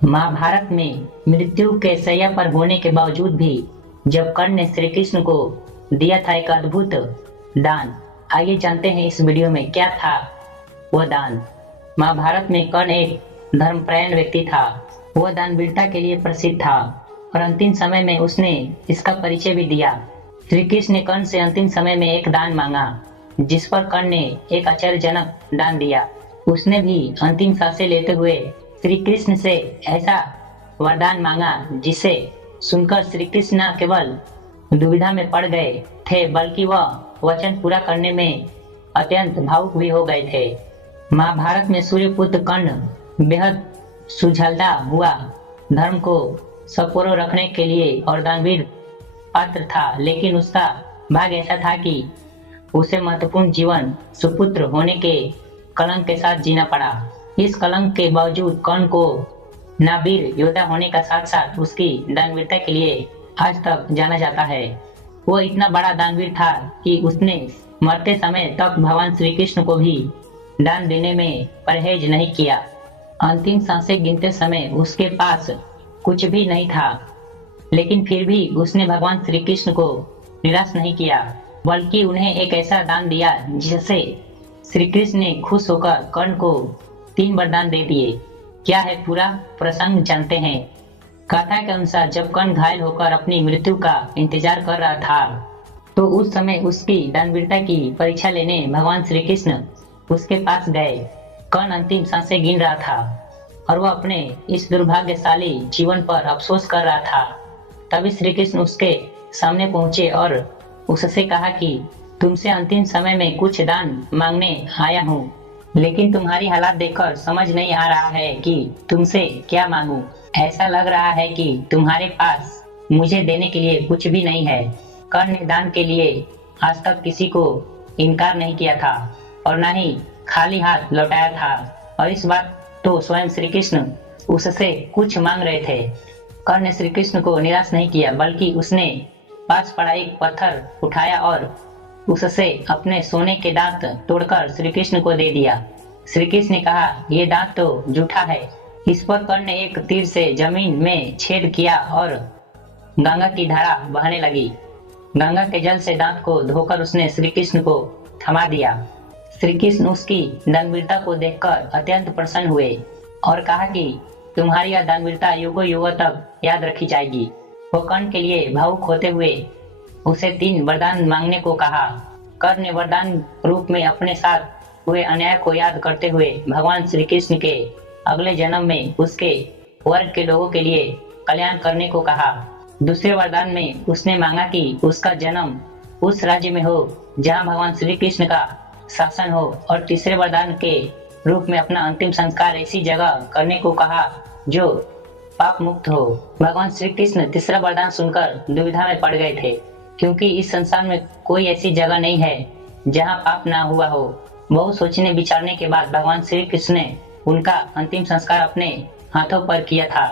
महाभारत में मृत्यु के शैया पर होने के बावजूद भी जब कर्ण ने श्री कृष्ण को दिया था एक अद्भुत दान। आइए जानते हैं इस वीडियो में क्या था वह दान। महाभारत में कर्ण एक धर्मपरायण व्यक्ति था। वह दानवीरता के लिए प्रसिद्ध था और अंतिम समय में उसने इसका परिचय भी दिया। श्री कृष्ण ने कर्ण से अंतिम समय में एक दान मांगा, जिस पर कर्ण ने एक आश्चर्यजनक दान दिया। उसने भी अंतिम सांसें लेते हुए श्री कृष्ण से ऐसा वरदान मांगा जिसे सुनकर श्री कृष्ण न केवल दुविधा में पड़ गए थे, बल्कि वह वचन पूरा करने में अत्यंत भावुक भी हो गए थे। महाभारत में सूर्यपुत्र कर्ण बेहद सुझलता हुआ, धर्म को सपोरो रखने के लिए और दानवीर पात्र था, लेकिन उसका भाग्य ऐसा था कि उसे महत्वपूर्ण जीवन सुपुत्र होने के कलंक के साथ जीना पड़ा। इस कलंक के बावजूद कर्ण को नावीर योद्धा होने का साथ साथ उसकी दानवीरता के लिए आज तक जाना जाता है। वो इतना बड़ा दानवीर था कि उसने मरते समय तक भगवान श्री कृष्ण को भी दान देने में परहेज नहीं किया। अंतिम सांसें गिनते समय उसके पास कुछ भी नहीं था, लेकिन फिर भी उसने भगवान श्री कृष्ण को निराश नहीं किया, बल्कि उन्हें एक ऐसा दान दिया जिससे श्री कृष्ण ने खुश होकर कर्ण को 3 वरदान दे दिए। क्या है पूरा प्रसंग जानते हैं। कथा के अनुसार जब कर्ण घायल होकर अपनी मृत्यु का इंतजार कर रहा था, तो उस समय उसकी दानवीरता की परीक्षा लेने भगवान श्री कृष्ण उसके पास गए। कर्ण अंतिम सांसें गिन रहा था और वह अपने इस दुर्भाग्यशाली जीवन पर अफसोस कर रहा था। तभी श्री कृष्ण उसके सामने पहुंचे और उससे कहा कि तुमसे अंतिम समय में कुछ दान मांगने आया हूँ, लेकिन तुम्हारी हालात देखकर समझ नहीं आ रहा है कि तुमसे क्या मांगूं। ऐसा लग रहा है कि तुम्हारे पास मुझे देने के लिए कुछ भी नहीं है। कर्ण ने दान के लिए आज तक किसी को इनकार नहीं किया था और न ही खाली हाथ लौटाया था, और इस बात तो स्वयं श्री कृष्ण उससे कुछ मांग रहे थे। कर्ण ने श्री कृष्ण को निराश नहीं किया, बल्कि उसने पास पड़ा एक पत्थर उठाया और उससे अपने सोने के दांत तोड़कर श्री कृष्ण को दे दिया। श्री कृष्ण ने कहा, ये दांत तो जूठा है। इस पर कर्ण ने एक तीर से जमीन में छेद किया और गंगा की धारा बहने लगी। गंगा के जल से दांत को धोकर उसने श्री कृष्ण को थमा दिया। श्री कृष्ण उसकी दानवीरता को देखकर अत्यंत प्रसन्न हुए और कहा कि तुम्हारी यह दानवीरता युगों युगों तक याद रखी जाएगी। वो कर्ण के लिए भावुक होते हुए उसे 3 वरदान मांगने को कहा। कर्ण ने वरदान रूप में अपने साथ हुए अन्याय को याद करते हुए भगवान श्री कृष्ण के अगले जन्म में उसके वर्ग के लोगों के लिए कल्याण करने को कहा। दूसरे वरदान में उसने मांगा कि उसका जन्म उस राज्य में हो जहां भगवान श्री कृष्ण का शासन हो, और तीसरे वरदान के रूप में अपना अंतिम संस्कार ऐसी जगह करने को कहा जो पाप मुक्त हो। भगवान श्री कृष्ण तीसरा वरदान सुनकर दुविधा में पड़ गए थे, क्योंकि इस संसार में कोई ऐसी जगह नहीं है जहां पाप ना हुआ हो। बहुत सोचने विचारने के बाद भगवान श्री कृष्ण ने उनका अंतिम संस्कार अपने हाथों पर किया था।